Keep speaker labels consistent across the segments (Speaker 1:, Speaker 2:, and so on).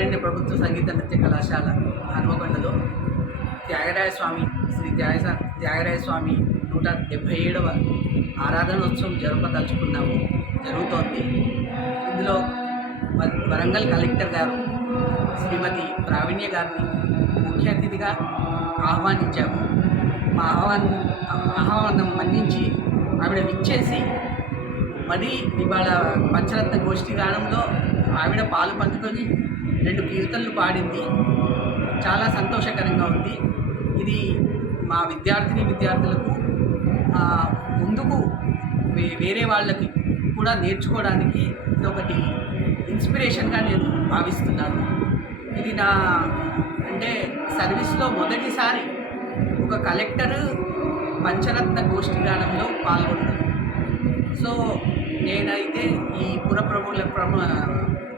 Speaker 1: రెండ ప్రభుత్వ సంగీత నృత్య కళాశాల హనుమకొండలో. త్యాగరాయ స్వామి శ్రీ త్యాగ త్యాగరాయ స్వామి నూట డెబ్భై ఏడవ ఆరాధనోత్సవం జరపదలుచుకున్నాము జరుగుతోంది. ఇందులో వరంగల్ కలెక్టర్ గారు శ్రీమతి ప్రావీణ్య గారిని ముఖ్య అతిథిగా ఆహ్వానించాము. మా ఆహ్వానం ఆహ్వానం మన్నించి ఆవిడ విచ్చేసి మరీ ఇవాళ పంచరత్న గోష్ఠి గానంలో ఆవిడ పాలు పంచుకొని రెండు కీర్తనలు పాడింది. చాలా సంతోషకరంగా ఉంది. ఇది మా విద్యార్థిని విద్యార్థులకు ముందుకు వే- వేరే వాళ్ళకి కూడా నేర్చుకోవడానికి ఇది ఒకటి ఇన్స్పిరేషన్గా నేను భావిస్తున్నాను. ఇది నా అంటే సర్వీస్లో మొదటిసారి ఒక కలెక్టర్ పంచరత్న గోష్ఠి గానంలో పాల్గొన్నాను సో నేనైతే ఈ పురప్రభుల ప్రమ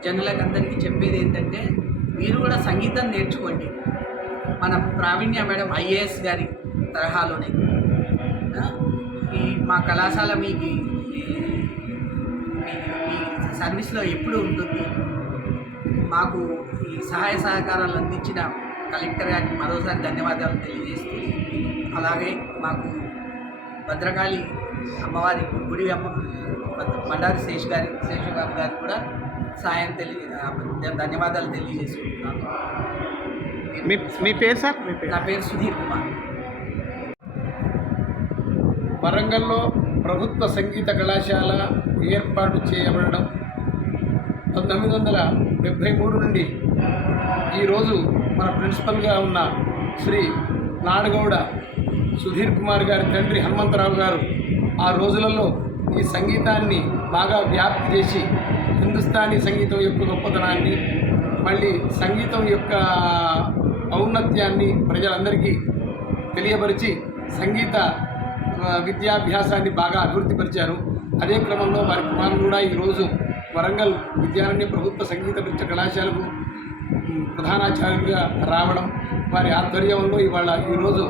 Speaker 1: జనులకు అందరికీ చెప్పేది ఏంటంటే మీరు కూడా సంగీతం నేర్చుకోండి. మన ప్రావీణ్య మేడం ఐఏఎస్ గారి తరహాలోనే. ఈ మా కళాశాల మీకు మీ- మీ సర్వీస్లో ఎప్పుడు ఉంటుంది? మాకు ఈ సహాయ సహకారాలు అందించిన కలెక్టర్ గారికి మరోసారి ధన్యవాదాలు తెలియజేస్తూ అలాగే మాకు భద్రకాళి అమ్మవారి గుడి అమ్మ బండారి శేష్ గారి శేషబాబు గారికి కూడా సాయం తెలియ ధన్యవాదాలు తెలియజేసుకుంటున్నాను.
Speaker 2: మీ మీ పేరు సార్? మీ
Speaker 1: పేరు. నా పేరు సుధీర్ కుమార్.
Speaker 2: వరంగల్లో ప్రభుత్వ సంగీత కళాశాల ఏర్పాటు చేయబడడం పంతొమ్మిది వందల డెబ్భై మూడు నుండి ఈరోజు మన ప్రిన్సిపల్గా ఉన్న శ్రీ నాడగౌడ సుధీర్ కుమార్ గారి తండ్రి హనుమంతరావు గారు ఆ రోజులలో ఈ సంగీతాన్ని బాగా వ్యాప్తి చేసి హిందుస్థానీ సంగీతం యొక్క గొప్పతనాన్ని మళ్ళీ సంగీతం యొక్క ఔన్నత్యాన్ని ప్రజలందరికీ తెలియపరిచి సంగీత విద్యాభ్యాసాన్ని బాగా అభివృద్ధిపరిచారు. అదే క్రమంలో వారి కుమారులు కూడా ఈరోజు వరంగల్ విద్యారణ్య ప్రభుత్వ సంగీత నృత్య కళాశాలకు ప్రధానాచార్యులుగా రావడం వారి ఆధ్వర్యంలో ఇవాళ ఈరోజు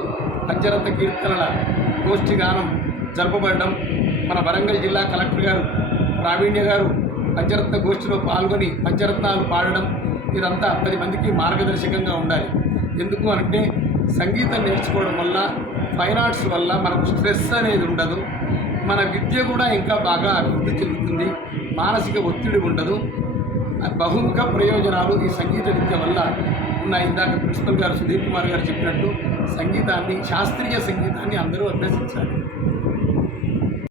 Speaker 2: పంచరత్న కీర్తనల గోష్ఠి గానం జరపబడడం మన వరంగల్ జిల్లా కలెక్టర్ గారు ప్రావీణ్య గారు పంచరత్న గోష్ఠిలో పాల్గొని పంచరత్నాలు పాడడం ఇదంతా పది మందికి మార్గదర్శకంగా ఉండాలి. ఎందుకు అంటే సంగీతం నేర్చుకోవడం వల్ల ఫైన్ ఆర్ట్స్ వల్ల మనకు స్ట్రెస్ అనేది ఉండదు. మన విద్య కూడా ఇంకా బాగా అభివృద్ధి చెందుతుంది. మానసిక ఒత్తిడి ఉండదు. బహుముఖ ప్రయోజనాలు ఈ సంగీత విద్య వల్ల ఉన్నాయి. ఇందాక ప్రిన్సిపల్ గారు సుధీర్ కుమార్ గారు చెప్పినట్టు సంగీతాన్ని శాస్త్రీయ సంగీతాన్ని అందరూ అభ్యసించాలి.